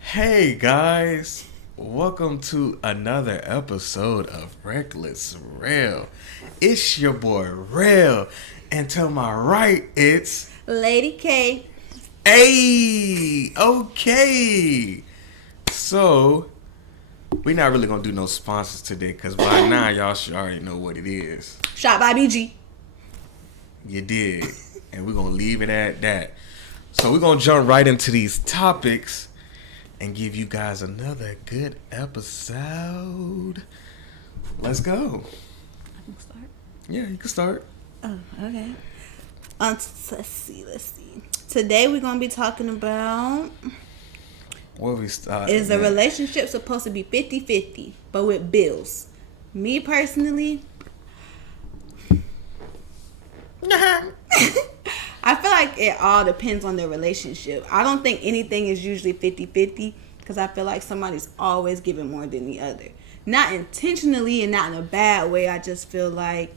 Hey guys, welcome to another episode of Reckless Rell. It's your boy Rell, and to my right it's Lady K. Hey. Okay, so we're not really gonna do no sponsors today, cause by now y'all should already know what it is. Shot by BG. You did, and we're gonna leave it at that. So we're gonna jump right into these topics and give you guys another good episode. Let's go. I can start. Yeah, you can start. Oh, okay. Let's see. Today we're gonna be talking about Where we start? is a relationship supposed to be 50-50, but with bills? Me personally, I feel like it all depends on the relationship. I don't think anything is usually 50-50 because I feel like somebody's always giving more than the other. Not intentionally and not in a bad way. I just feel like,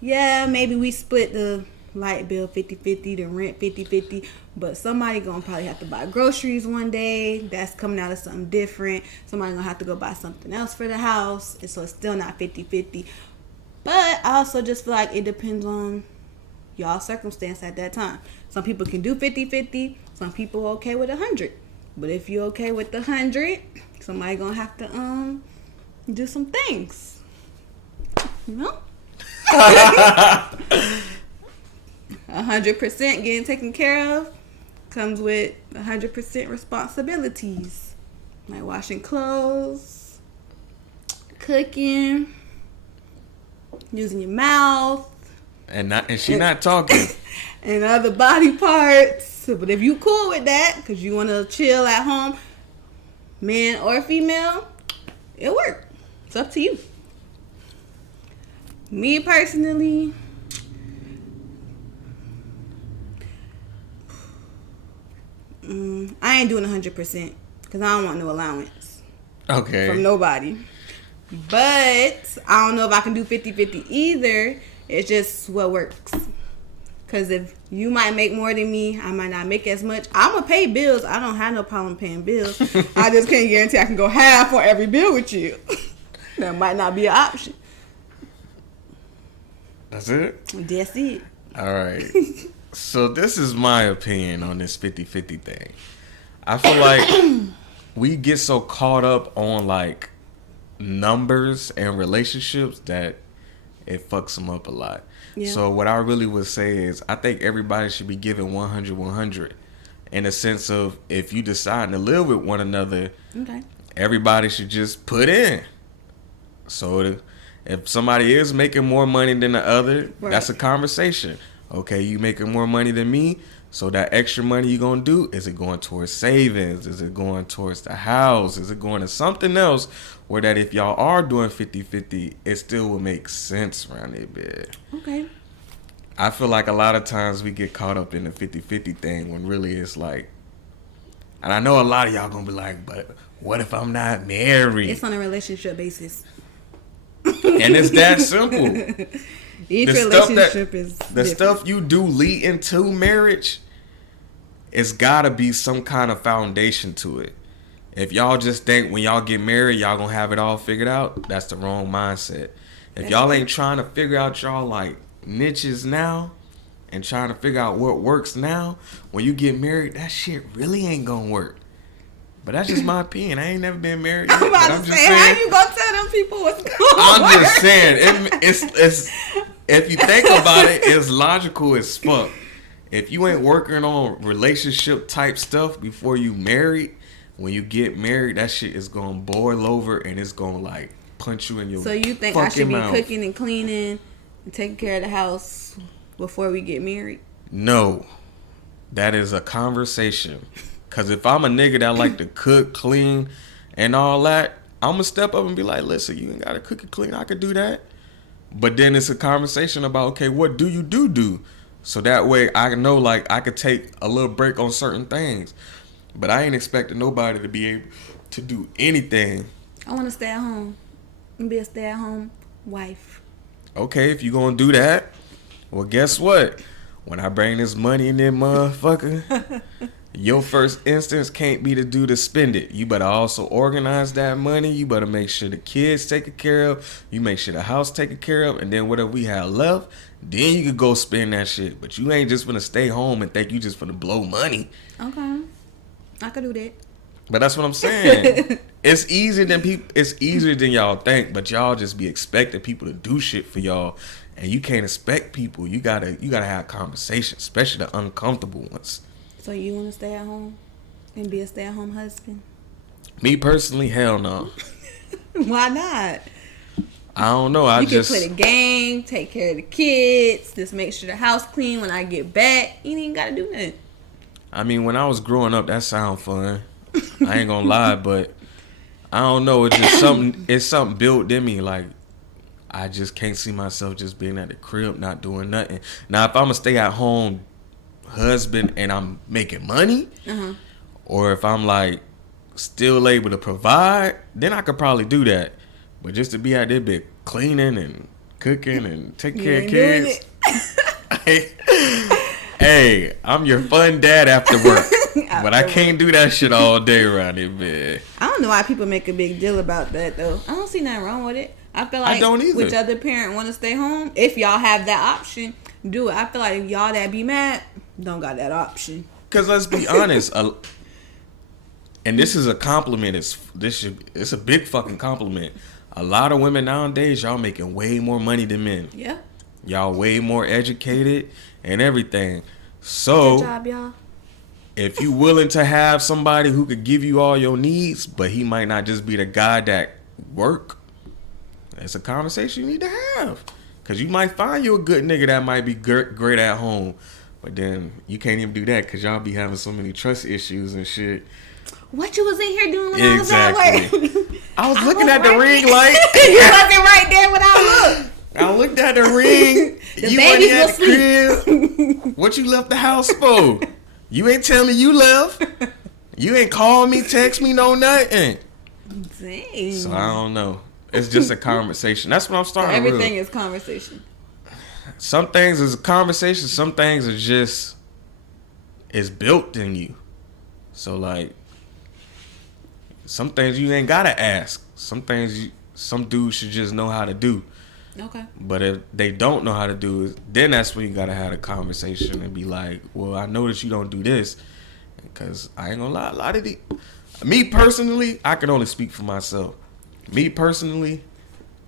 yeah, maybe we split the light bill 50-50, the rent 50-50, but somebody gonna probably have to buy groceries one day. That's coming out of something different. Somebody gonna have to go buy something else for the house, and so it's still not 50-50. But I also just feel like it depends on y'all circumstance at that time. Some people can do 50-50. Some people are okay with 100. But if you're okay with the 100, somebody gonna have to do some things. You know? 100% getting taken care of comes with 100% responsibilities. Like washing clothes, cooking, using your mouth. And she not talking. And other body parts. But if you cool with that, because you want to chill at home, man or female, it'll work. It's up to you. Me personally, I ain't doing 100% because I don't want no allowance. Okay. From nobody. But I don't know if I can do 50-50 either. It's just what works. Because if you might make more than me, I might not make as much. I'm going to pay bills. I don't have no problem paying bills. I just can't guarantee I can go half on every bill with you. That might not be an option. That's it? That's it. All right. So this is my opinion on this 50-50 thing. I feel like we get so caught up on like numbers and relationships that it fucks them up a lot. Yeah. So what I really would say is I think everybody should be given 100 in a sense of if you decide to live with one another, okay, everybody should just put in. So if somebody is making more money than the other, right, that's a conversation. Okay, you making more money than me, so that extra money you gonna do, is it going towards savings? Is it going towards the house? Is it going to something else where that if y'all are doing 50-50, it still will make sense around that bit? Okay. I feel like a lot of times we get caught up in the 50-50 thing when really it's like, and I know a lot of y'all gonna be like, but what if I'm not married? It's on a relationship basis. And it's that simple. Each relationship is the different. stuff you do lead into marriage, it's gotta be some kind of foundation to it. If y'all just think when y'all get married y'all gonna have it all figured out, that's the wrong mindset. If y'all ain't trying to figure out y'all like niches now and trying to figure out what works now, when you get married, that shit really ain't gonna work. But that's just my opinion. I ain't never been married yet. I'm just saying, how you gonna tell them people what's going on? I'm just saying, it's if you think about it, it's logical as fuck. If you ain't working on relationship type stuff before you married, when you get married, that shit is gonna boil over and it's gonna like punch you in your. So you think I should be cooking and cleaning and taking care of the house before we get married? No, that is a conversation. Cause if I'm a nigga that like to cook, clean, and all that, I'm gonna step up and be like, listen, you ain't gotta cook and clean. I could do that. But then it's a conversation about, okay, what do you do? So that way I know like I could take a little break on certain things. But I ain't expecting nobody to be able to do anything. I want to stay at home and be a stay-at-home wife. Okay, if you gonna do that, well, guess what? When I bring this money in there, motherfucker, Your first instance can't be the dude to spend it. You better also organize that money. You better make sure the kids taken care of. You make sure the house taken care of. And then whatever we have left, then you could go spend that shit. But you ain't just gonna stay home and think you just gonna blow money. Okay. I could do that. But that's what I'm saying. It's easier than y'all think, but y'all just be expecting people to do shit for y'all. And you can't expect people. You gotta have conversations, especially the uncomfortable ones. So you want to stay at home and be a stay-at-home husband? Me personally, hell no. Why not? I don't know. You can play the game, take care of the kids, just make sure the house clean when I get back. You ain't even gotta do nothing. I mean, when I was growing up, that sound fun. I ain't gonna lie, but I don't know. It's just something. It's something built in me. Like I just can't see myself just being at the crib, not doing nothing. Now, if I'm a stay-at-home husband and I'm making money, or if I'm like still able to provide, then I could probably do that. But just to be out there bit cleaning and cooking and taking care of kids, hey, I'm your fun dad after work. But I can't do that shit all day around here, man. I don't know why people make a big deal about that though. I don't see nothing wrong with it. I feel like I don't either. which other parent want to stay home, if y'all have that option, do it. I feel like if y'all that be mad don't got that option. Cause let's be honest, and this is a compliment. It's a big fucking compliment. A lot of women nowadays, y'all making way more money than men. Yeah. Y'all way more educated and everything. So Good job, y'all. if you willing to have somebody who could give you all your needs, but he might not just be the guy that work, that's a conversation you need to have. Cause you might find you a good nigga that might be great at home. But then you can't even do that because y'all be having so many trust issues and shit. What you was in here doing when I was at work? I was looking at the ring light. You wasn't right there when I looked. I looked at the ring. The you babies wasn't at will the crib. What you left the house for? You ain't tell me you left. You ain't call me, text me, no nothing. Dang. So I don't know. It's just a conversation. That's what I'm starting So everything with. is conversation. Some things is a conversation. Some things are just, it's built in you. So like, some things you ain't gotta ask. Some things some dudes should just know how to do. Okay. But if they don't know how to do it, then that's when you gotta have a conversation and be like, well, I know that you don't do this. Because I ain't gonna lie, a lot of me personally, I can only speak for myself. Me personally,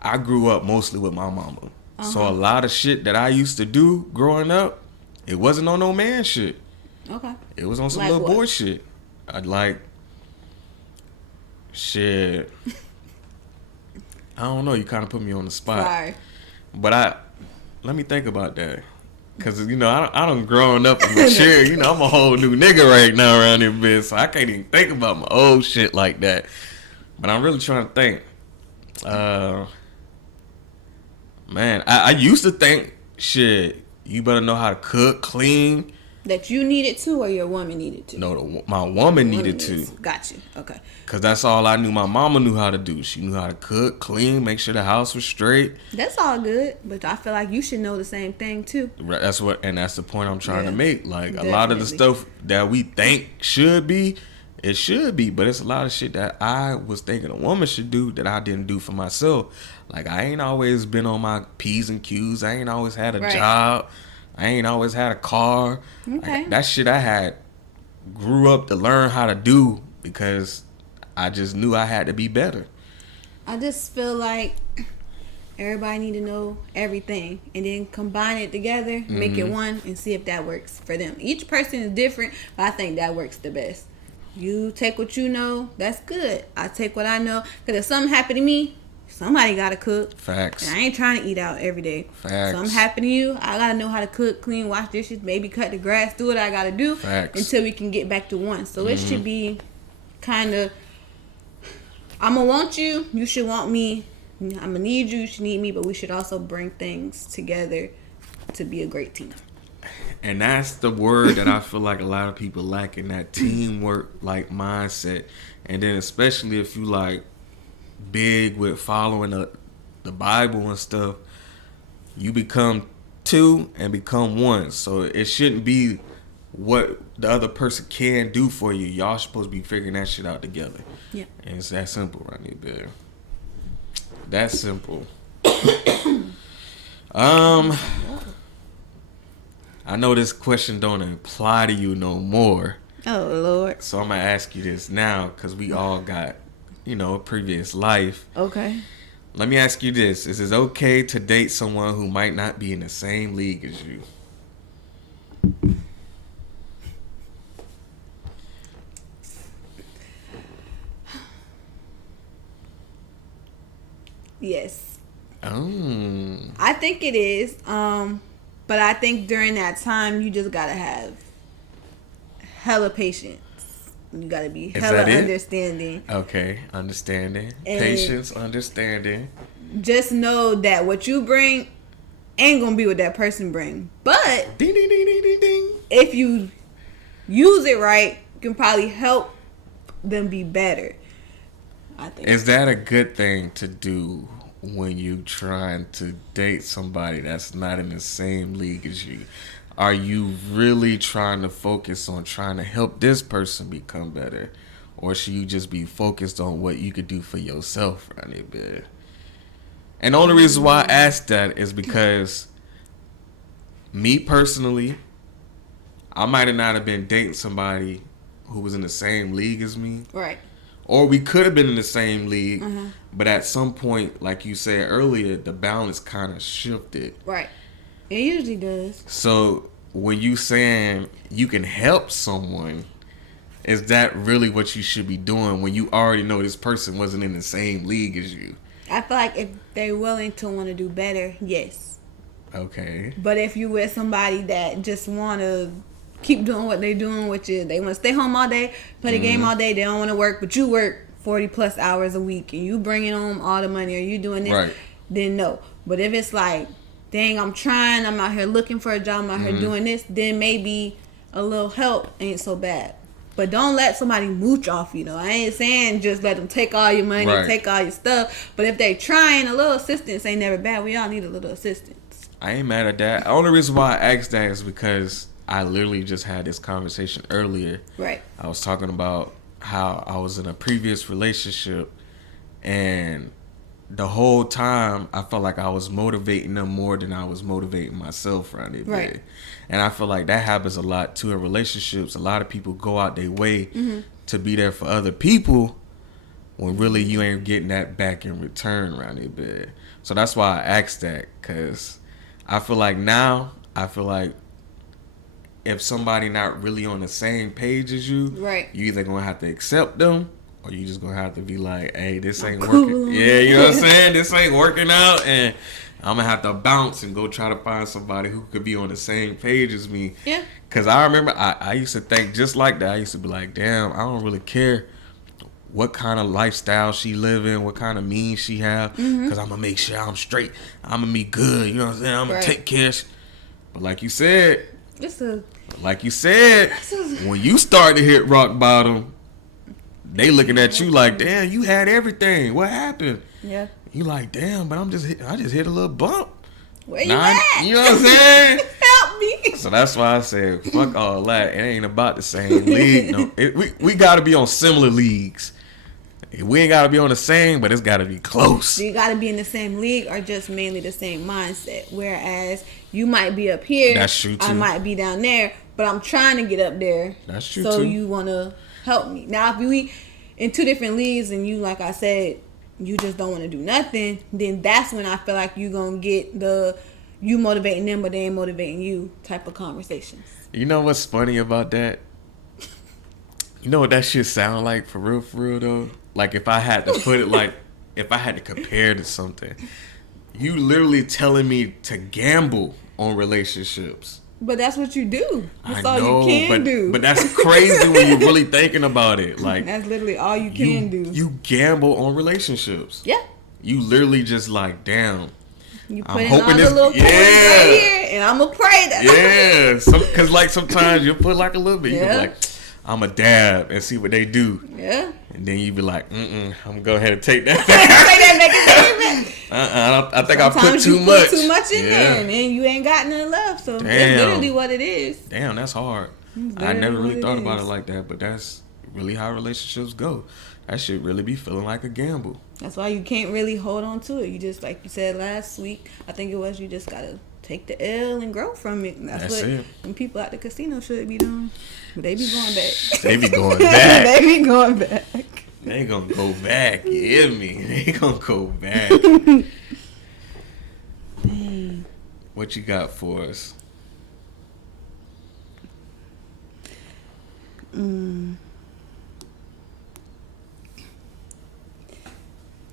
I grew up mostly with my mama. So a lot of shit that I used to do growing up, it wasn't on no man shit. Okay. It was on some Like little what? boy shit. I'd like, shit. I don't know. You kind of put me on the spot. Sorry. But let me think about that. Because, you know, I done grown up and mature. You know, I'm a whole new nigga right now around here, bitch. So I can't even think about my old shit like that. But I'm really trying to think. Man, I used to think, shit, you better know how to cook, clean. That you needed to, or your woman needed to? No, my woman needed to. Got you. Okay. Because that's all I knew my mama knew how to do. She knew how to cook, clean, make sure the house was straight. That's all good, but I feel like you should know the same thing too. That's the point I'm trying to make. Like, definitely. a lot of the stuff that we think should be, it should be. But it's a lot of shit that I was thinking a woman should do that I didn't do for myself. Like, I ain't always been on my P's and Q's. I ain't always had a job. I ain't always had a car. Okay. That shit I grew up to learn how to do because I just knew I had to be better. I just feel like everybody need to know everything and then combine it together, make it one, and see if that works for them. Each person is different, but I think that works the best. You take what you know, that's good. I take what I know, because if something happened to me, somebody gotta cook. Facts. And I ain't trying to eat out every day. Facts. Something happened to you, I gotta know how to cook, clean, wash dishes, maybe cut the grass, do what I gotta do. Facts. Until we can get back to one. So it should be kind of, I'm gonna want you, you should want me. I'm gonna need you, you should need me, but we should also bring things together to be a great team. And that's the word that I feel like a lot of people lack in that teamwork like mindset. And then especially if you like big with following the Bible and stuff, you become two and become one. So it shouldn't be what the other person can do for you. Y'all supposed to be figuring that shit out together. Yeah. And it's that simple right there. That simple. I know this question don't apply to you no more. Oh, Lord. So I'm going to ask you this now because we all got, a previous life. Okay. Let me ask you this. Is it okay to date someone who might not be in the same league as you? Yes. Oh. I think it is. But I think during that time, you just got to have hella patience. You got to be hella understanding. Okay. Understanding. Patience, understanding. Just know that what you bring ain't going to be what that person bring. But ding, ding, ding, ding, ding, ding. If you use it right, you can probably help them be better. I think. Is that a good thing to do when you trying to date somebody that's not in the same league as you? Are you really trying to focus on trying to help this person become better? Or should you just be focused on what you could do for yourself right there? And the only reason why I asked that is because me personally, I might have not have been dating somebody who was in the same league as me. Right. Or we could have been in the same league, but at some point, like you said earlier, the balance kind of shifted. Right. It usually does. So when you saying you can help someone, is that really what you should be doing when you already know this person wasn't in the same league as you? I feel like if they're willing to want to do better, yes. Okay. But if you with somebody that just want to keep doing what they're doing, which is they want to stay home all day, play the game all day, they don't want to work, but you work 40 plus hours a week and you bringing home all the money, or you doing this, right, then no. But if it's like, dang, I'm trying, I'm out here looking for a job, I'm out here doing this, then maybe a little help ain't so bad. But don't let somebody mooch off you, though. I ain't saying just let them take all your money, take all your stuff. But if they trying, a little assistance ain't never bad. We all need a little assistance. I ain't mad at that. The only reason why I asked that is because I literally just had this conversation earlier. Right. I was talking about how I was in a previous relationship, and the whole time I felt like I was motivating them more than I was motivating myself around it. Right. And I feel like that happens a lot too in relationships. A lot of people go out their way to be there for other people when really you ain't getting that back in return around it bed. So that's why I asked that, because I feel like now, if somebody not really on the same page as you, right, you either gonna have to accept them, or you just gonna have to be like, hey, this ain't working. Yeah, you know what I'm saying? This ain't working out, and I'm gonna have to bounce and go try to find somebody who could be on the same page as me. Yeah. Cause I remember I used to think just like that. I used to be like, damn, I don't really care what kind of lifestyle she live in, what kind of means she have, cause I'm gonna make sure I'm straight. I'm gonna be good. You know what I'm saying? I'm gonna take care. But like you said, when you start to hit rock bottom, they looking at you like, damn, you had everything. What happened? Yeah. You like, damn, but I just hit a little bump. Where you at? You know what I'm saying? Help me. So that's why I said, fuck all that. It ain't about the same league. No, we got to be on similar leagues. We ain't got to be on the same, but it's got to be close. You got to be in the same league or just mainly the same mindset. Whereas you might be up here. That's true too. I might be down there, but I'm trying to get up there. That's true so too. You want to help me. Now, if we in two different leagues and you, like I said, you just don't want to do nothing, then that's when I feel like you going to get the you motivating them, but they ain't motivating you type of conversations. You know what's funny about that? You know what that shit sound like for real though? Like if I had to put it if I had to compare to something, you literally telling me to gamble on relationships. But that's what you do. That's I know, all you can do. But that's crazy when you're really thinking about it. Like that's literally all you can do. You gamble on relationships. Yeah. You literally just like, damn. You put in all the little coins right here, and I'm gonna pray that. Yeah, because like sometimes you put like a little bit. You be like, I'm a dab and see what they do. Yeah. And then you be like, I'm gonna go ahead and take that. I think sometimes I put too much. Too much in there, and then you ain't got none left. So that's literally what it is. Damn, that's hard. I never really thought about it like that, but that's really how relationships go. That shit really be feeling like a gamble. That's why you can't really hold on to it. You just, like you said last week, I think it was, you just gotta take the L and grow from it. And that's what it. When people at the casino should be doing. But they be going back. They be going back. They be going back. They gonna go back. You hear me? They gonna go back. Dang. What you got for us?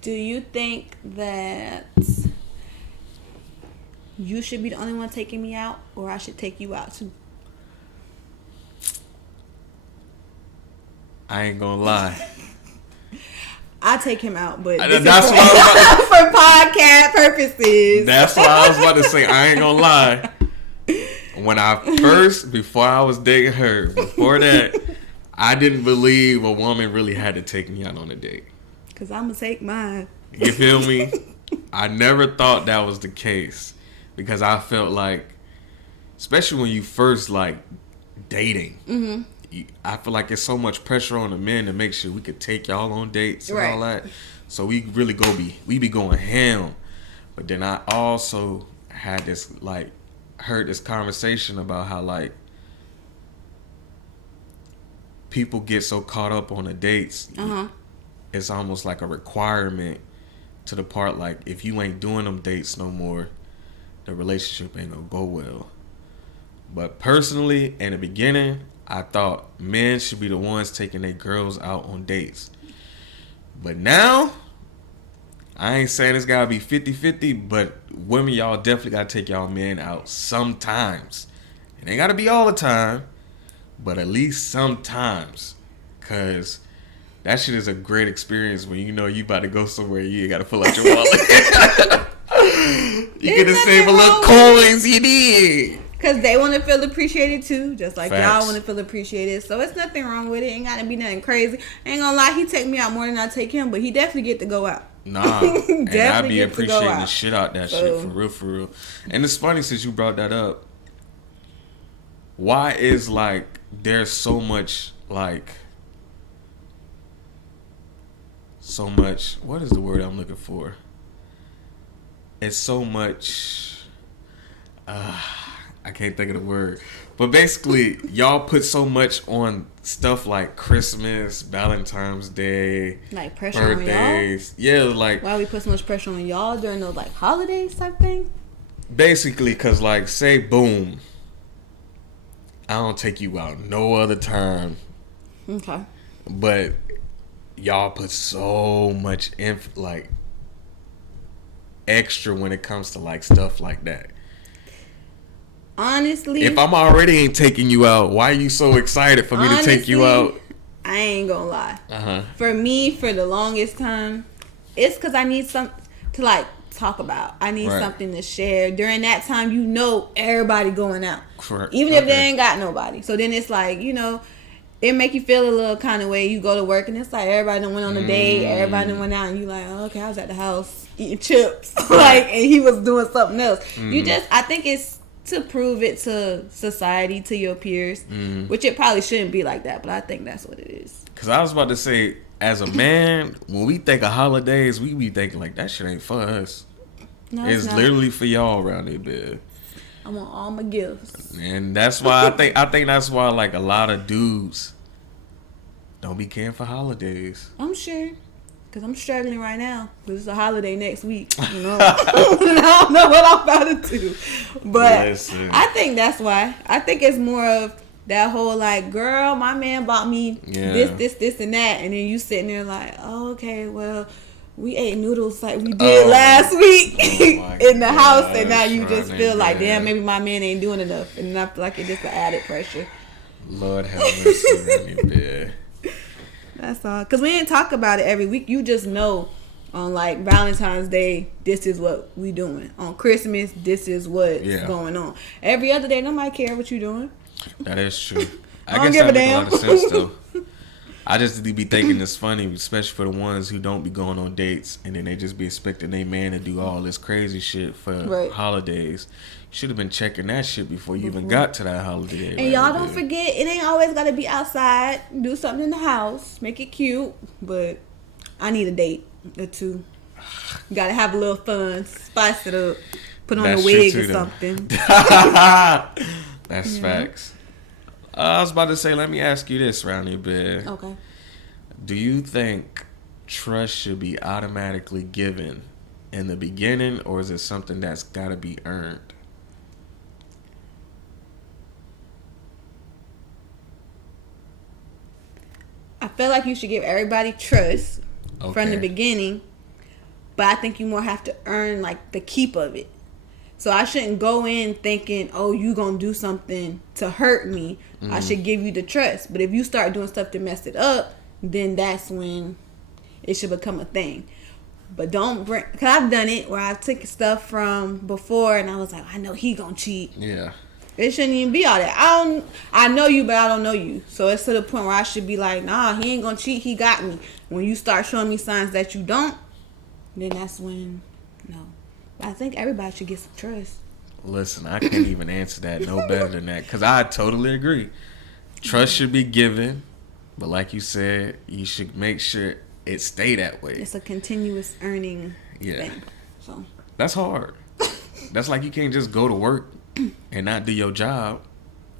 Do you think that you should be the only one taking me out, or I should take you out too? I ain't gonna lie. I take him out, but That's why for podcast purposes. That's why I was about to say. I ain't gonna lie. When before I was dating her, before that, I didn't believe a woman really had to take me out on a date. Cause I'm gonna take mine. You feel me? I never thought that was the case, because I felt like, especially when you first like dating, I feel like it's so much pressure on the men to make sure we could take y'all on dates and all that. So we really we be going ham. But then I also had this heard this conversation about how like people get so caught up on the dates. It's almost like a requirement, to the part like if you ain't doing them dates no more, the relationship ain't gonna go well. But personally, in the beginning, I thought men should be the ones taking their girls out on dates. But now, I ain't saying it's gotta be 50-50, but women, y'all definitely gotta take y'all men out sometimes. It ain't gotta be all the time, but at least sometimes. Cause that shit is a great experience when you know you about to go somewhere, you ain't gotta pull out your wallet. You get to save a little coins, you did. Cause they want to feel appreciated too, just like Facts. y'all want to feel appreciated. So it's nothing wrong with it. Ain't gotta be nothing crazy. Ain't gonna lie, he take me out more than I take him, but he definitely get to go out. Nah, and I be get to go appreciating out. the shit out that shit, for real. And it's funny, since you brought that up, why is like there's so much what is the word I'm looking for? It's so much, I can't think of the word. But basically, y'all put so much on stuff like Christmas, Valentine's Day, Like pressure birthdays. on y'all? Yeah, like Why we put so much pressure on y'all during those like holidays type thing? basically, cause like say boom, I don't take you out no other time. Okay. But y'all put so much extra when it comes to like stuff like that. Honestly, If I'm already ain't taking you out, why are you so excited for me to take you out? I ain't gonna lie. Uh-huh. For me, for the longest time, it's because I need something to like talk about. I need something to share. During that time, you know everybody going out. Correct. Even if they ain't got nobody. So then it's like, you know, it make you feel a little kind of way. You go to work and it's like everybody done went on a date, everybody done went out, and you like, oh, okay, I was at the house eating chips. Like, and he was doing something else. You just, I think it's to prove it to society, to your peers, which it probably shouldn't be like that, but I think that's what it is. Because I was about to say, as a man, when we think of holidays, we be thinking like, that shit ain't for us. No, It's not. literally for y'all around here, bitch. I want all my gifts. And that's why I think that's why like a lot of dudes don't be caring for holidays. I'm sure. Because I'm struggling right now. Because it's a holiday next week. You know? I don't know what I'm about to do. But Listen. I think that's why. I think it's more of that whole like, girl, my man bought me this, and that. And then you sitting there like, oh, okay, well, we ate noodles like we did last week in the house. And now you just feel like, damn, maybe my man ain't doing enough. And I feel like it's just an added pressure. Lord have mercy on me, bitch. That's all. Because we didn't talk about it every week. You just know on like Valentine's Day, this is what we doing. On Christmas, this is what's going on. Every other day, nobody care what you doing. That is true. I don't give a damn. Make a lot of sense, though. I just be thinking it's funny, especially for the ones who don't be going on dates, and then they just be expecting their man to do all this crazy shit for holidays. You should have been checking that shit before you even got to that holiday. And y'all don't forget, it ain't always got to be outside. Do something in the house. Make it cute. But I need a date or two. Got to have a little fun. Spice it up. Put on a wig or something. That's facts. I was about to say, let me ask you this, Roundy Bear. Okay. Do you think trust should be automatically given in the beginning, or is it something that's got to be earned? I feel like you should give everybody trust from the beginning, but I think you more have to earn like the keep of it. So I shouldn't go in thinking, oh, you gonna do something to hurt me. I should give you the trust. But if you start doing stuff to mess it up, then that's when it should become a thing. But don't bring, because I've done it where I took stuff from before and I was like, I know he gonna cheat. Yeah. It shouldn't even be all that. I know you, but I don't know you. So it's to the point where I should be like, nah, he ain't gonna cheat. He got me. When you start showing me signs that you don't, then that's when, no. I think everybody should get some trust. Listen, I can't even answer that no better than that, because I totally agree. Trust should be given, but like you said, you should make sure it stay that way. It's a continuous earning thing. So that's hard. That's like you can't just go to work and not do your job.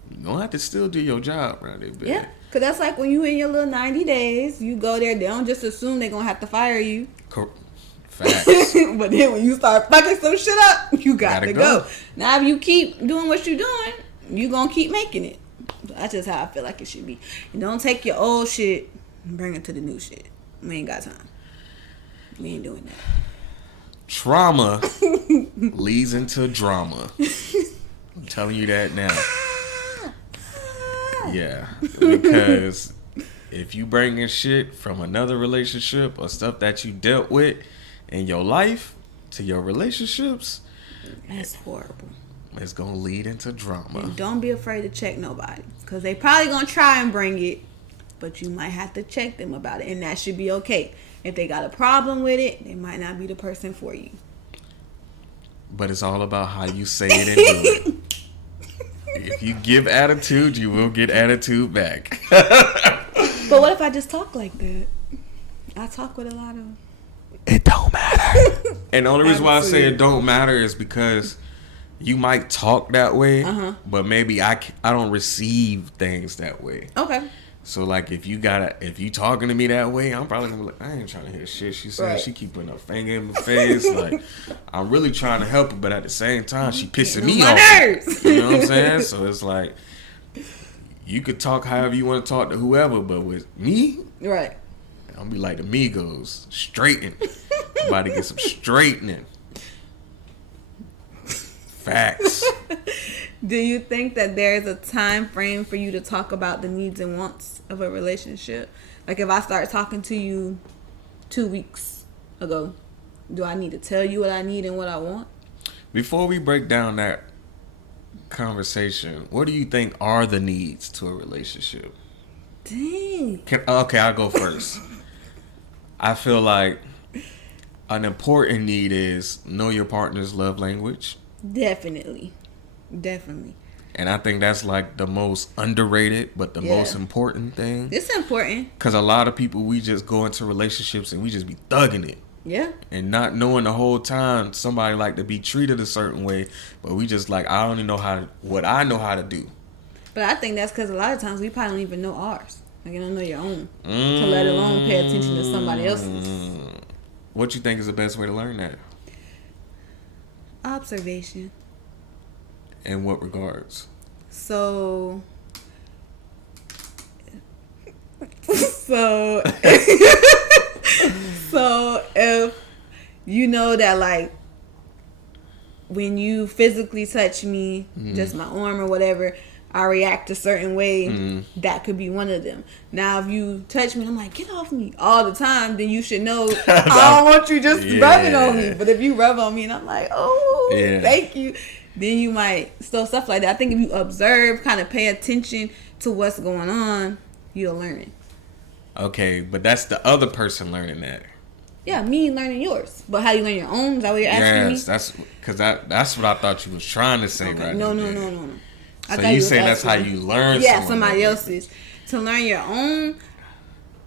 You're going to have to still do your job around there, baby. Yeah, because that's like when you in your little 90 days, you go there, they don't just assume they're going to have to fire you. Facts. But then when you start fucking some shit up, you gotta go. Now if you keep doing what you're doing, you gonna keep making it. That's just how I feel like it should be. And don't take your old shit and bring it to the new shit. We ain't got time. We ain't doing that. Trauma leads into drama. I'm telling you that now. Yeah, because if you bring in shit from another relationship or stuff that you dealt with in your life to your relationships, that's horrible. It's gonna lead into drama. And don't be afraid to check nobody, because they probably gonna try and bring it, but you might have to check them about it, and that should be okay. If they got a problem with it, they might not be the person for you. But it's all about how you say it and do it. If you give attitude, you will get attitude back. But what if I just talk like that? I talk with a lot of... It don't matter. And the only reason why I say it don't matter is because you might talk that way, but maybe I don't receive things that way. Okay. So like if you talking to me that way, I'm probably gonna be like, I ain't trying to hear shit she said. Right. She keep putting her finger in my face. Like I'm really trying to help her, but at the same time she pissing me off. Nerves. You know what I'm saying? So it's like you could talk however you want to talk to whoever, but with me, right? I'm gonna be like the Migos, straighten. I'm about to get some straightening. Facts. Do you think that there's a time frame for you to talk about the needs and wants of a relationship? Like if I start talking to you 2 weeks ago, do I need to tell you what I need and what I want? Before we break down that conversation, what do you think are the needs to a relationship? Dang. Okay, I'll go first. I feel like an important need is know your partner's love language. Definitely. And I think that's like the most underrated, but the most important thing. It's important. Because a lot of people, we just go into relationships and we just be thugging it. Yeah. And not knowing the whole time somebody like to be treated a certain way, but we just like, I don't even know what I know how to do. But I think that's because a lot of times we probably don't even know ours. Like you don't know your own. To let alone pay attention to somebody else's. What you think is the best way to learn that? Observation. In what regards? So if you know that like when you physically touch me, just my arm or whatever, I react a certain way, that could be one of them. Now, if you touch me, I'm like, get off me all the time, then you should know I don't want you just rubbing on me. But if you rub on me and I'm like, oh, thank you, then you might, so stuff like that. I think if you observe, kind of pay attention to what's going on, you'll learn it. Okay, but that's the other person learning that. Yeah, me learning yours. But how you learn your own? Is that what you're asking me? Yes, that's what I thought you was trying to say right now. No. So you saying that's how you learn? Yeah, somebody else's. To learn your own,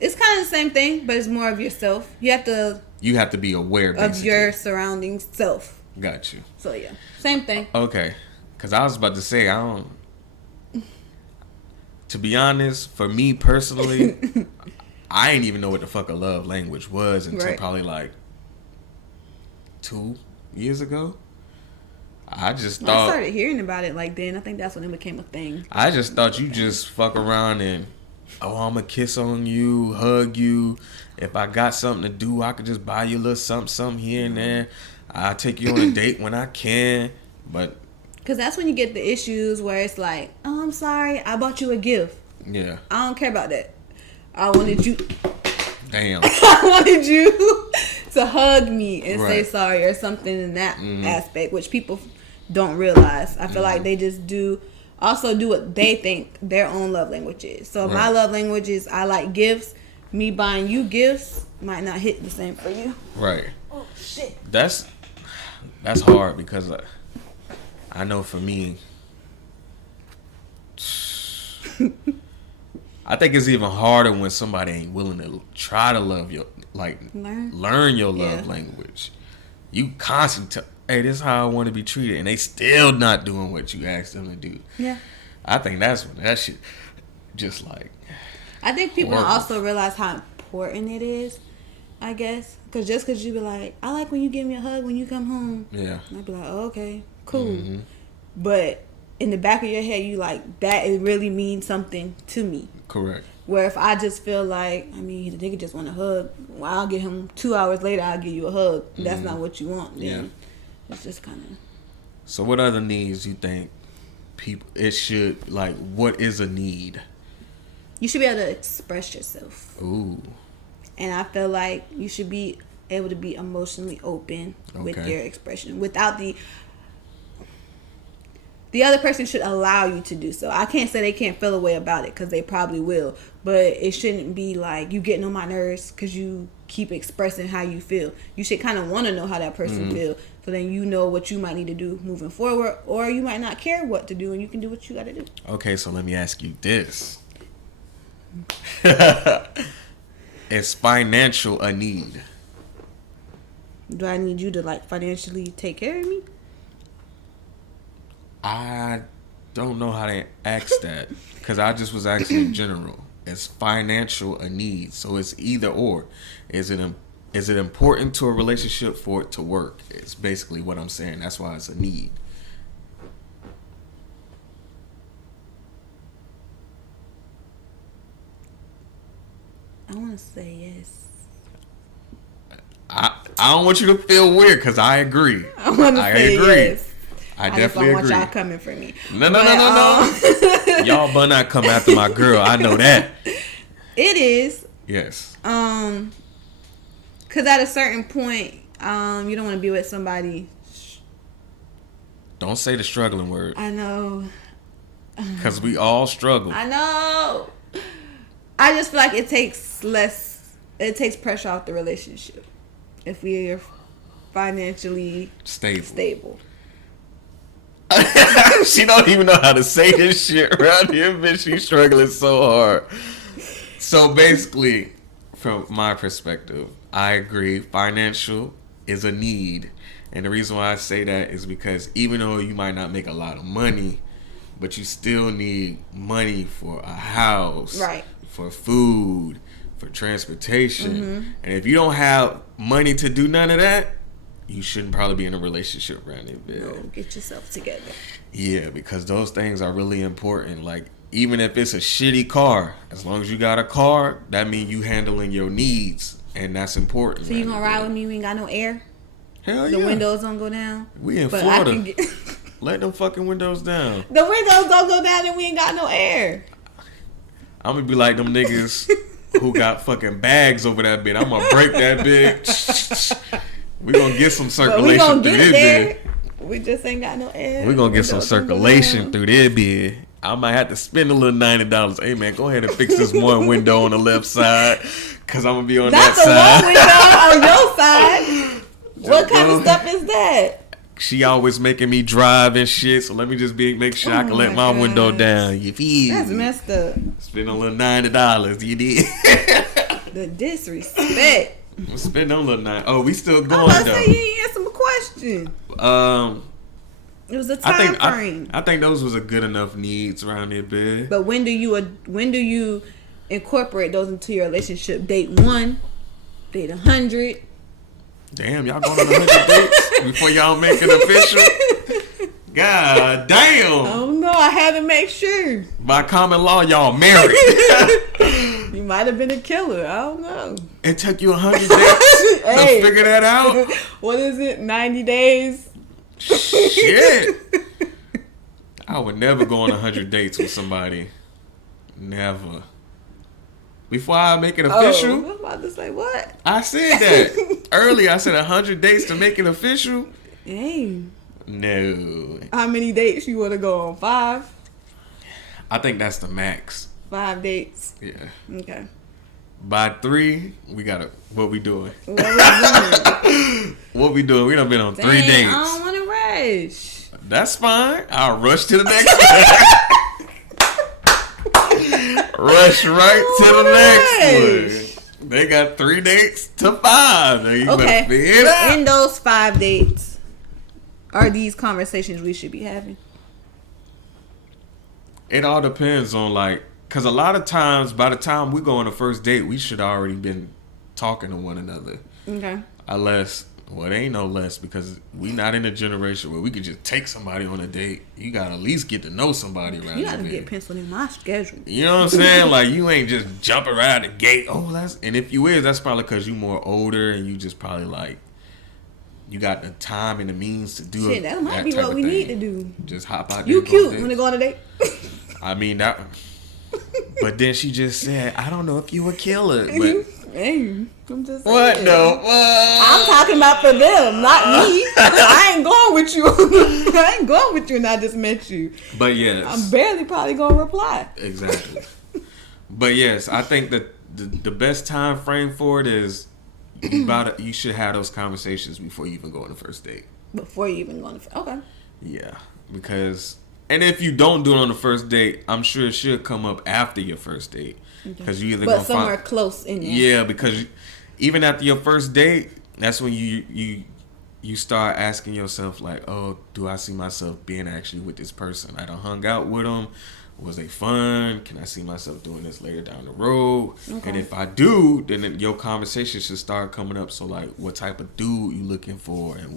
it's kind of the same thing, but it's more of yourself. You have to be aware basically of your surroundings, self. Got you. So yeah, same thing. Okay, because I was about to say I don't. To be honest, for me personally, I didn't even know what the fuck a love language was until probably like 2 years ago. I just thought I started hearing about it like then. I think that's when it became a thing. I just thought you just fuck around and I'm gonna kiss on you, hug you. If I got something to do, I could just buy you a little something here and there. I'll take you on a date when I can. But because that's when you get the issues where it's like, oh, I'm sorry, I bought you a gift. Yeah. I don't care about that. I wanted you. Damn. I wanted you to hug me and say sorry or something in that aspect, which people don't realize. I feel like they just do what they think their own love language is. So my love language is I like gifts. Me buying you gifts might not hit the same for you. Right. Oh shit. That's hard because I know for me, I think it's even harder when somebody ain't willing to try to love your learn your love language. You constantly hey, this is how I want to be treated, and they still not doing what you asked them to do. Yeah. I think that's when that shit just like. I think people don't also realize how important it is, I guess. Because just because you be like, I like when you give me a hug when you come home. Yeah. And I'd be like, oh, okay, cool. Mm-hmm. But in the back of your head, you like, that it really means something to me. Correct. Where if I just feel like, I mean, the nigga just want a hug, well, I'll get him 2 hours later, I'll give you a hug. That's not what you want. Then it's just kind of. So what other needs you think people, it should, like, what is a need? You should be able to express yourself. Ooh. And I feel like you should be able to be emotionally open with your expression. Without the other person should allow you to do so. I can't say they can't feel a way about it because they probably will. But it shouldn't be like you getting on my nerves because you keep expressing how you feel. You should kind of want to know how that person feels. So then you know what you might need to do moving forward. Or you might not care what to do and you can do what you got to do. Okay, so let me ask you this. Is financial a need? Do I need you to like financially take care of me? I don't know how to ask that because I just was asking in general. Is financial a need? So it's either or. Is it important to a relationship for it to work? It's basically what I'm saying. That's why it's a need. I want to say yes. I don't want you to feel weird because I agree. I want to say agree. Yes. I definitely agree. I just don't want y'all coming for me. No. Y'all better not come after my girl. I know that. It is. Yes. Because at a certain point, you don't want to be with somebody. Don't say the struggling word. I know. Because we all struggle. I know. I just feel like it takes pressure off the relationship if we are financially stable. She don't even know how to say this shit around here, bitch. She's struggling so hard. So basically, from my perspective, I agree. Financial is a need. And the reason why I say that is because even though you might not make a lot of money, but you still need money for a house, right? For food, for transportation. Mm-hmm. And if you don't have money to do none of that, you shouldn't probably be in a relationship around it. No, get yourself together. Yeah, because those things are really important. Like, even if it's a shitty car, as long as you got a car, that means you handling your needs, and that's important. So you gonna ride with me? We ain't got no air. Hell yeah. The windows don't go down. We in Florida. Let them fucking windows down. The windows don't go down, and we ain't got no air. I'm gonna be like them niggas who got fucking bags over that bit. I'm gonna break that bitch. We gonna get some circulation through this bit. We just ain't got no air. We gonna get some circulation through this bit. I might have to spend a little $90. Hey man, go ahead and fix this one window on the left side, cause I'm gonna be on Not that the one window on your side. What kind of stuff is that? She always making me drive and shit, so let me just make sure I can let my window down. You feel? That's messed up. Spend a little $90. You did. The disrespect. Spend a little $90. Oh, we still going I was about to though. say you ain't answer my question. It was a time frame. I think those was a good enough needs around there, babe. But when do you incorporate those into your relationship? Date 1, date 100. Damn, y'all going on 100 dates before y'all make it official? God damn. Oh no, I had to make sure. By common law, y'all married. You might have been a killer. I don't know. It took you 100 days to figure that out? What is it? 90 days? Shit. I would never go on 100 dates with somebody. Never. Before I make it official. I was about to say what? I said that earlier. I said 100 dates to make it official. Dang. No. How many dates you want to go on? 5? I think that's the max. 5 dates. Yeah. Okay. By 3, we gotta. What we doing? What we doing? What we doing? We done been on 3 dates. I don't want to rush. That's fine. I'll rush to the next one. Rush right to the next one. They got 3 dates to 5. Now you better figure it out. In those 5 dates, are these conversations we should be having? It all depends on because a lot of times by the time we go on the first date, we should already been talking to one another. Okay. Unless, well, it ain't no less because we not in a generation where we could just take somebody on a date. You gotta at least get to know somebody around. You gotta get penciled in my schedule. You know what I'm saying? Like you ain't just jumping around the gate. And if you is, that's probably because you more older and you just probably you got the time and the means to do it. Shit, that might be what we need to do. Just hop out. You cute when they go on a date. I mean that. But then she just said, "I don't know if you a killer." But hey, I'm just saying. What the? I'm talking about for them, not me. I ain't going with you. I ain't going with you, and I just met you. But yes, I'm barely probably gonna reply. Exactly. But yes, I think that the best time frame for it is you should have those conversations before you even go on the first date. Before you even go on okay. Yeah, because. And if you don't do it on the first date, I'm sure it should come up after your first date. Because you either but somewhere close in there. Yeah, because even after your first date, that's when you start asking yourself like, oh, do I see myself being actually with this person? I done hung out with them. Was they fun? Can I see myself doing this later down the road? Okay. And if I do, then your conversation should start coming up. So like, what type of dude you looking for, and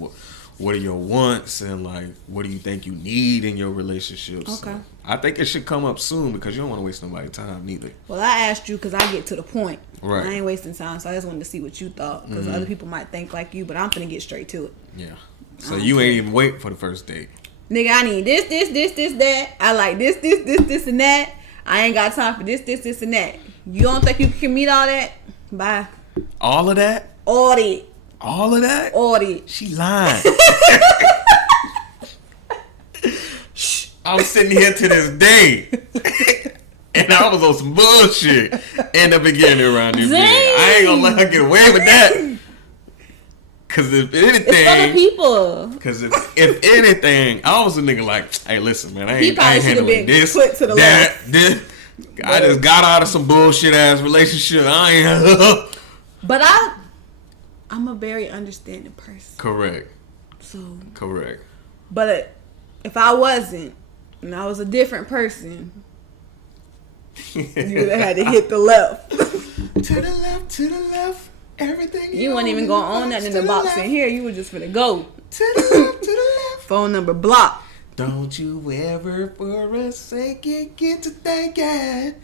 what are your wants, and what do you think you need in your relationships? Okay. So I think it should come up soon because you don't want to waste nobody's time neither. Well, I asked you because I get to the point. Right. I ain't wasting time, so I just wanted to see what you thought because other people might think like you, but I'm finna get straight to it. Yeah. So you ain't even wait for the first date. Nigga, I need this, that. I like this, and that. I ain't got time for this, and that. You don't think you can meet all that? Bye. All of that? All it. All of that? All it. She lying. I'm sitting here to this day. And I was on some bullshit in the beginning around this. I ain't gonna let her get away with that. Cause if anything, it's other people. Cause if anything, I was a nigga like, hey, listen, man, I ain't handling this. Put to the left. This. I just got out of some bullshit ass relationship. I ain't. But I'm a very understanding person. Correct. So. Correct. But if I wasn't, and I was a different person, you would have had to hit the left. To the left. To the left. Everything you weren't even gonna own that in the box in here. You were just finna go to the left, to the left. Phone number blocked. Don't you ever for a second get to thinking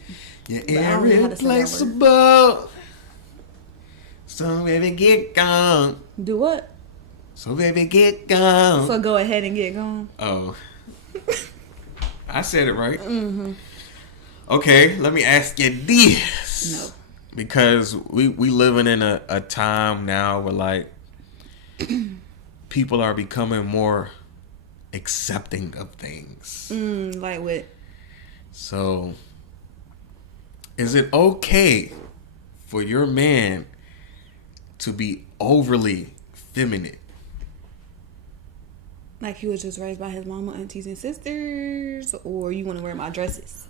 you're irreplaceable. So baby, get gone. Do what? So baby, get gone. So go ahead and get gone. Oh, I said it right. Mm-hmm. Okay, let me ask you this. No. Because we living in a time now where people are becoming more accepting of things. Like what? So, is it okay for your man to be overly feminine? Like he was just raised by his mama, aunties, and sisters, or you want to wear my dresses?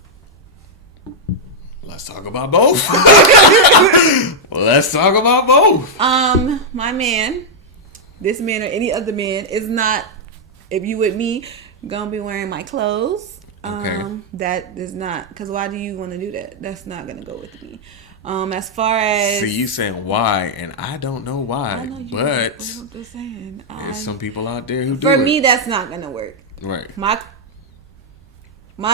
Let's talk about both. Let's talk about both. My man, this man or any other man is not, if you with me, gonna be wearing my clothes. Okay. That is not, because why do you want to do that? That's not gonna go with me. As far as, see, you saying why, and I don't know why, I know you but I'm just saying, there's some people out there who do for it. me, that's not gonna work. Right. My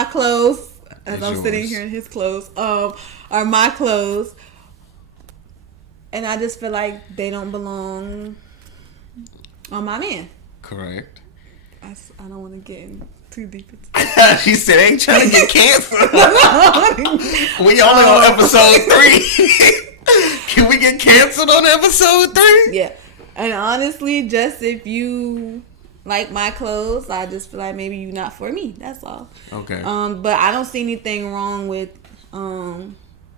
clothes, as It's I'm yours. sitting here in his clothes, are my clothes, and I just feel like they don't belong on my man. Correct. I don't want to get in too deep into She said, "Ain't trying to get canceled." We only on episode 3. Can we get canceled on episode 3? Yeah, and honestly, just if you like my clothes, I just feel like maybe you're not for me. That's all. Okay. But I don't see anything wrong with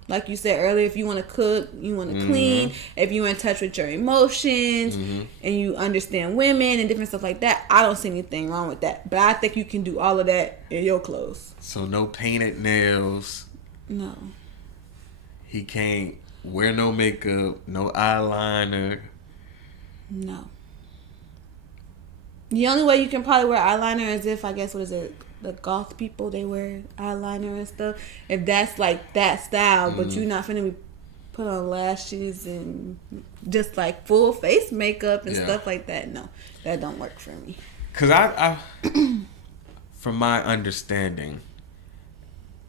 like you said earlier, if you want to cook, you want to clean, if you're in touch with your emotions and you understand women and different stuff like that, I don't see anything wrong with that. But I think you can do all of that in your clothes. So no painted nails. No. He can't wear no makeup, no eyeliner. No. The only way you can probably wear eyeliner is if, I guess, what is it? The goth people, they wear eyeliner and stuff. If that's like that style, but you're not finna be put on lashes and just like full face makeup and stuff like that. No, that don't work for me. Cause I from my understanding,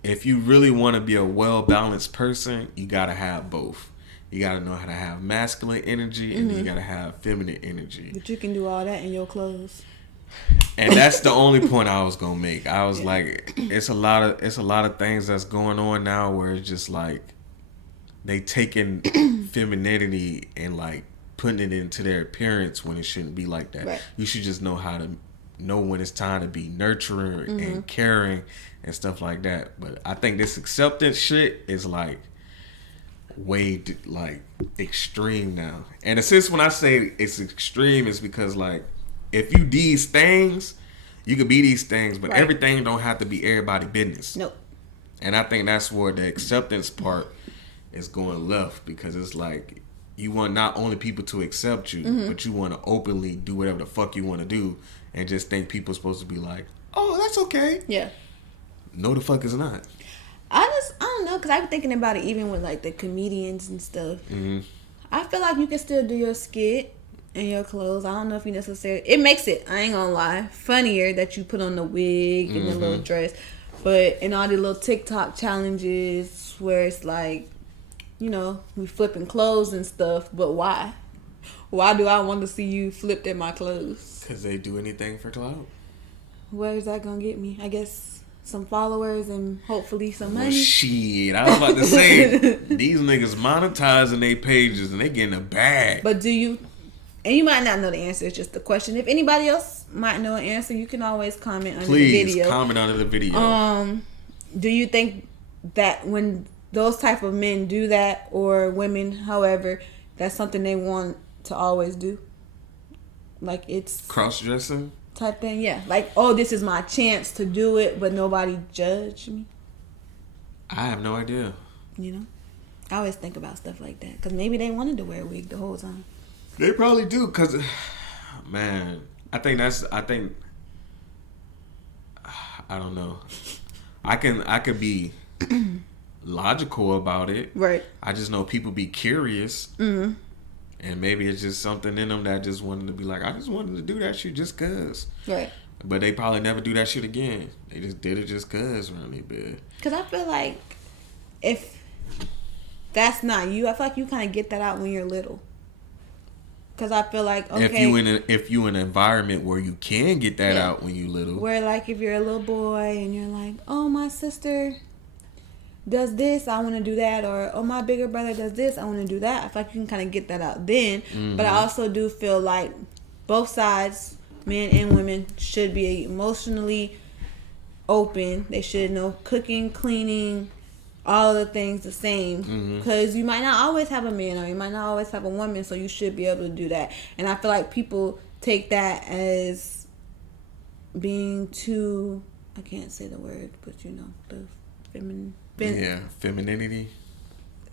if you really want to be a well-balanced person, you gotta have both. You gotta know how to have masculine energy and you gotta have feminine energy. But you can do all that in your clothes. And that's the only point I was gonna make. I was like, it's a lot of things that's going on now where it's just like they taking femininity and like putting it into their appearance when it shouldn't be like that. Right. You should just know how to know when it's time to be nurturing and caring and stuff like that. But I think this acceptance shit is like way like extreme now. And since when I say it's extreme, it's because like if you these things, you could be these things, but everything don't have to be everybody business. Nope. And I think that's where the acceptance part is going left, because it's like you want not only people to accept you, but you want to openly do whatever the fuck you want to do, and just think people are supposed to be like, oh, that's okay. Yeah. No, the fuck is not. I don't know, because I've been thinking about it even with like the comedians and stuff. I feel like you can still do your skit in your clothes. I don't know if you necessarily, it makes it, I ain't gonna lie, funnier that you put on the wig and the little dress. But in all the little TikTok challenges where it's like, you know, we flipping clothes and stuff, but why? Why do I want to see you flipped in my clothes? Because they do anything for clout. Where is that gonna get me? I guess some followers and hopefully some money. Well, shit, I was about to say, these niggas monetizing their pages and they getting a bag. But do you, and you might not know the answer, it's just a question. If anybody else might know an answer, you can always comment under the video. Please comment under the video. Do you think that when those type of men do that, or women, however, that's something they want to always do? Like it's Cross-dressing? type thing, yeah. Like, oh, this is my chance to do it, but nobody judge me. I have no idea. You know, I always think about stuff like that because maybe they wanted to wear a wig the whole time. They probably do, because, man, I don't know. I could be logical about it. Right. I just know people be curious. Mm-hmm. And maybe it's just something in them that just wanted to be like, I just wanted to do that shit just cause. Right. But they probably never do that shit again. They just did it just cause, really, bad. Because I feel like if that's not you, I feel like you kind of get that out when you're little. Because I feel like, okay, if you in an environment where you can get that out when you little, where like if you're a little boy and you're like, oh, my sister does this, I want to do that, or oh, my bigger brother does this, I want to do that. I feel like you can kind of get that out then. But I also do feel like both sides, men and women, should be emotionally open. They should know cooking, cleaning, all of the things the same. Because you might not always have a man or you might not always have a woman, so you should be able to do that. And I feel like people take that as being too, I can't say the word, but you know, the femininity.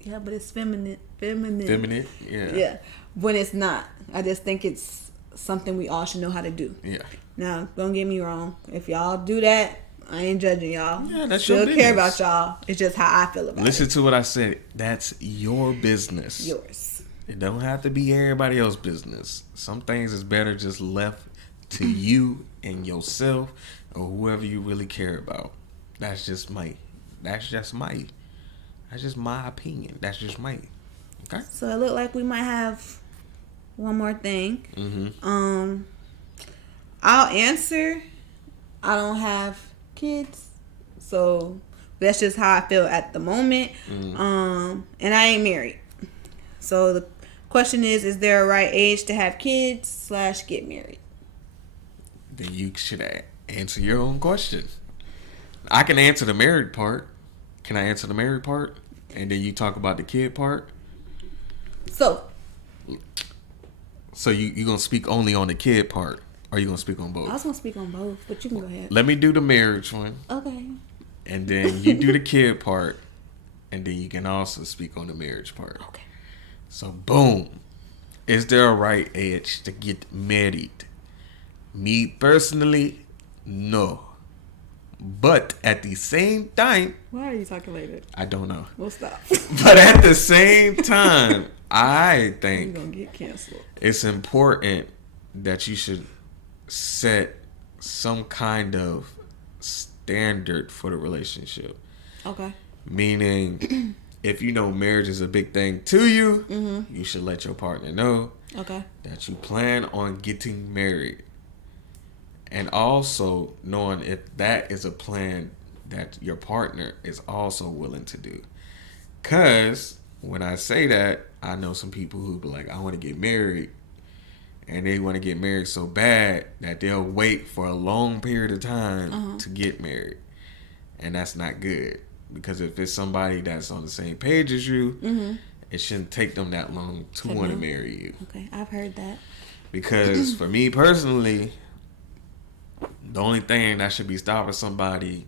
Yeah, but it's feminine. Yeah. Yeah, when it's not. I just think it's something we all should know how to do. Yeah. Now, don't get me wrong. If y'all do that, I ain't judging y'all. Yeah, that's Still your business. care about y'all. It's just how I feel about Listen it. to what I said. That's your business. Yours. It don't have to be everybody else's business. Some things is better just left to you and yourself or whoever you really care about. That's just my opinion. That's just my. Okay. So it looked like we might have one more thing. Mm-hmm. I'll answer. I don't have kids, so that's just how I feel at the moment. And I ain't married. So the question is there a right age to have kids / get married? Then you should answer your own question. I can answer the married part. Can I answer the married part? And then you talk about the kid part? So you going to speak only on the kid part? Or you going to speak on both? I was going to speak on both, but you can go ahead. Let me do the marriage one. Okay. And then you do the kid part. And then you can also speak on the marriage part. Okay. So, boom. Is there a right age to get married? Me personally, no. But at the same time... Why are you talking like that? I don't know. We'll stop. But at the same time, I think... You're going to get canceled. It's important that you should set some kind of standard for the relationship. Okay. Meaning, if you know marriage is a big thing to you, you should let your partner know that you plan on getting married. And also knowing if that is a plan that your partner is also willing to do. Because when I say that, I know some people who be like, I want to get married. And they want to get married so bad that they'll wait for a long period of time to get married. And that's not good. Because if it's somebody that's on the same page as you, it shouldn't take them that long to want to marry you. Okay, I've heard that. Because for me personally, the only thing that should be stopping somebody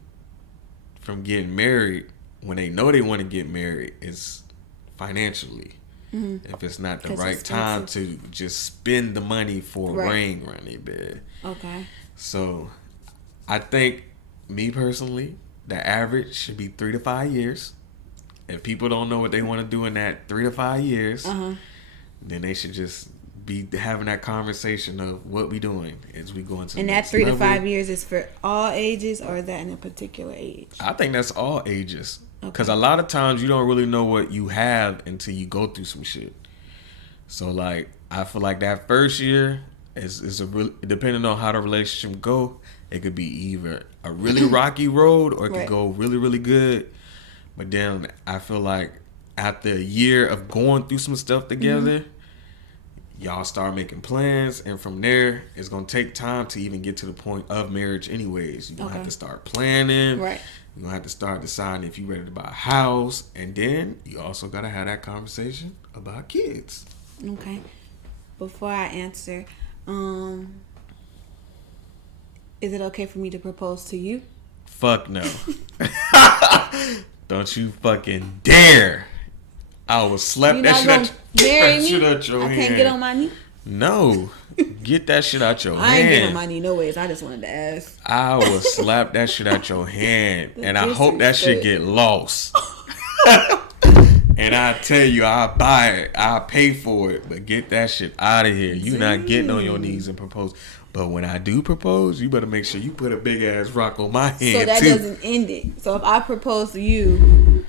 from getting married when they know they want to get married is financially. If it's not the right time to just spend the money for a ring around their bed. Okay. So, I think, me personally, the average should be 3 to 5 years. If people don't know what they want to do in that 3 to 5 years, then they should just be having that conversation of what we doing as we go into the And that next 3 to level. 5 years is for all ages, or is that in a particular age? I think that's all ages. Because a lot of times you don't really know what you have until you go through some shit. So, like, I feel like that first year is a real, depending on how the relationship go, it could be either a really rocky road or it could go really, really good. But then I feel like after a year of going through some stuff together, y'all start making plans, and from there, it's going to take time to even get to the point of marriage anyways. You're going to have to start planning. Right. You're going to have to start deciding if you're ready to buy a house. And then you also got to have that conversation about kids. Okay. Before I answer, is it okay for me to propose to you? Fuck no. Don't you fucking dare. I will slap that shit out your hand. I can't get on my knee? No. Get that shit out your hand. I ain't getting on my knee no ways. I just wanted to ask. I will slap that shit out your hand. And I hope that shit get lost. And I tell you, I'll buy it. I'll pay for it. But get that shit out of here. You not getting on your knees and propose. But when I do propose, you better make sure you put a big ass rock on my hand. So that too. doesn't end it. So if I propose to you,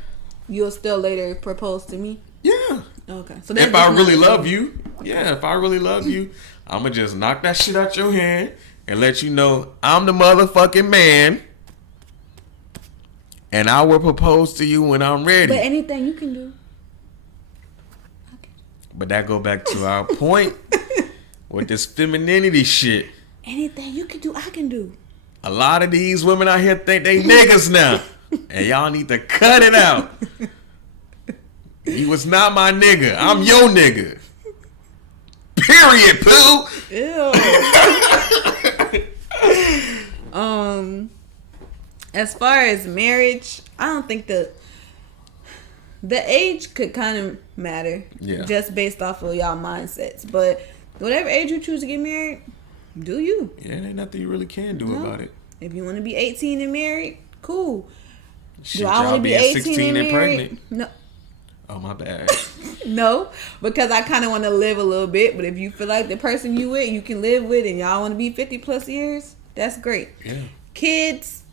you'll still later propose to me? Yeah. Okay. So if I really love you, if I really love you, I'm going to just knock that shit out your hand and let you know I'm the motherfucking man. And I will propose to you when I'm ready. But anything you can do. Okay. But that go back to our point with this femininity shit. Anything you can do, I can do. A lot of these women out here think they niggas now. And y'all need to cut it out. He was not my nigga. I'm your nigga. Period, poo. Ew. As far as marriage, I don't think the age could kind of matter. Yeah. Just based off of y'all mindsets. But whatever age you choose to get married, do you. Yeah, there ain't nothing you really can do about it. If you want to be 18 and married, cool. Shit, Do I want to be 18 and married? pregnant? No. Oh, my bad. No, because I kind of want to live a little bit. But if you feel like the person you with, you can live with, and y'all want to be 50 plus years, that's great. Yeah. Kids,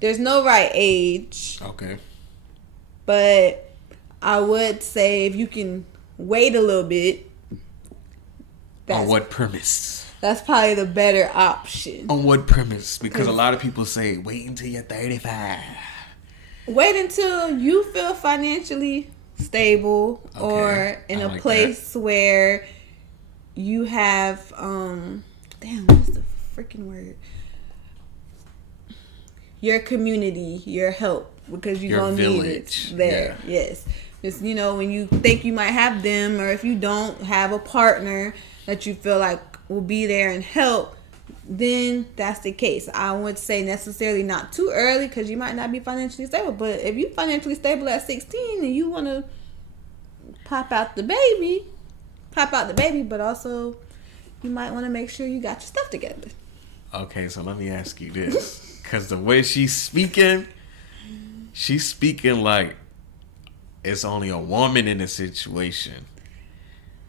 there's no right age. Okay. But I would say if you can wait a little bit. On what premise? That's probably the better option. On what premise? Because a lot of people say, wait until you're 35. Wait until you feel financially stable, Okay, or in I a like place where you have damn, what's the freaking word? Your community, your help, because you're gonna need it there. Yeah. Yes. Just, you know, when you think you might have them, or if you don't have a partner that you feel like will be there and help, then that's the case. I would say necessarily not too early, because you might not be financially stable. But if you financially stable at 16 and you want to pop out the baby, but also you might want to make sure you got your stuff together. Okay, so let me ask you this. Because the way she's speaking like it's only a woman in the situation.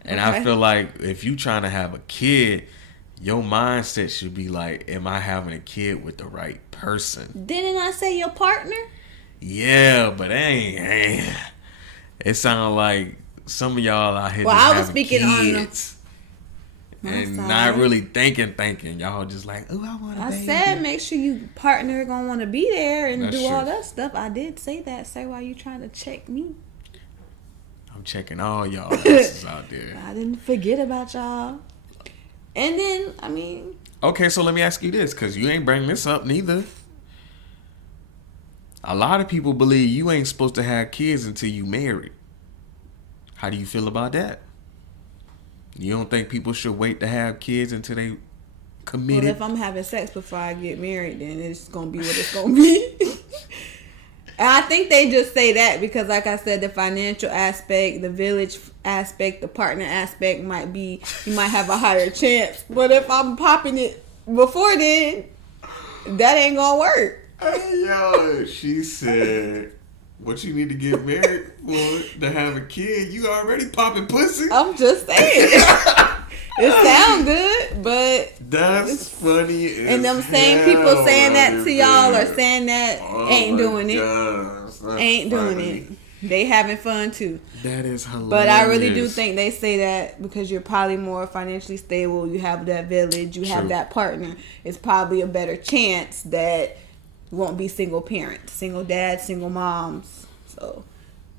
And okay. I feel like if you trying to have a kid, your mindset should be like, am I having a kid with the right person? Didn't I say your partner? Yeah, but ain't. It sounds like some of y'all out here just I was having speaking kids. And not really thinking. Y'all just like, oh, I want a baby. I said make sure you partner gonna want to be there and That's do true. All that stuff. I did say that. Say, why you trying to check me? I'm checking all y'all asses out there. I didn't forget about y'all. And then, I mean... Okay, so let me ask you this, because you ain't bringing this up neither. A lot of people believe you ain't supposed to have kids until you married. How do you feel about that? You don't think people should wait to have kids until they committed? Well, if I'm having sex before I get married, then it's going to be what it's going to be. And I think they just say that because, like I said, the financial aspect, the village aspect, the partner aspect might be, you might have a higher chance. But if I'm popping it before then, that ain't going to work. Hey, yo, she said... What you need to get married for to have a kid? You already popping pussy? I'm just saying. It sounds good, but that's funny. And them same people saying that to y'all or saying that ain't doing it. Ain't doing it. They having fun too. That is hilarious. But I really do think they say that because you're probably more financially stable. You have that village. You have that partner. It's probably a better chance that won't be single parents, single dads, single moms. So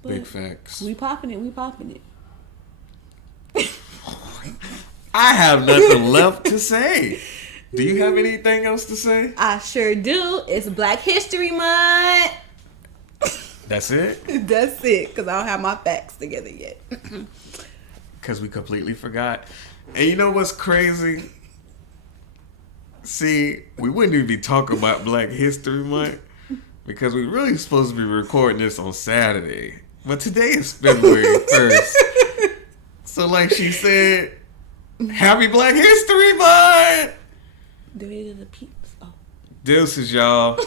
big facts. We popping it. I have nothing left to say. Do you have anything else to say? I sure do. It's Black History Month. That's it? That's it, because I don't have my facts together yet. Because we completely forgot. And you know what's crazy? See, we wouldn't even be talking about Black History Month because we really supposed to be recording this on Saturday. But today is February 1st. So like she said, Happy Black History Month! Do we do the peeps? Oh. Deuces, y'all.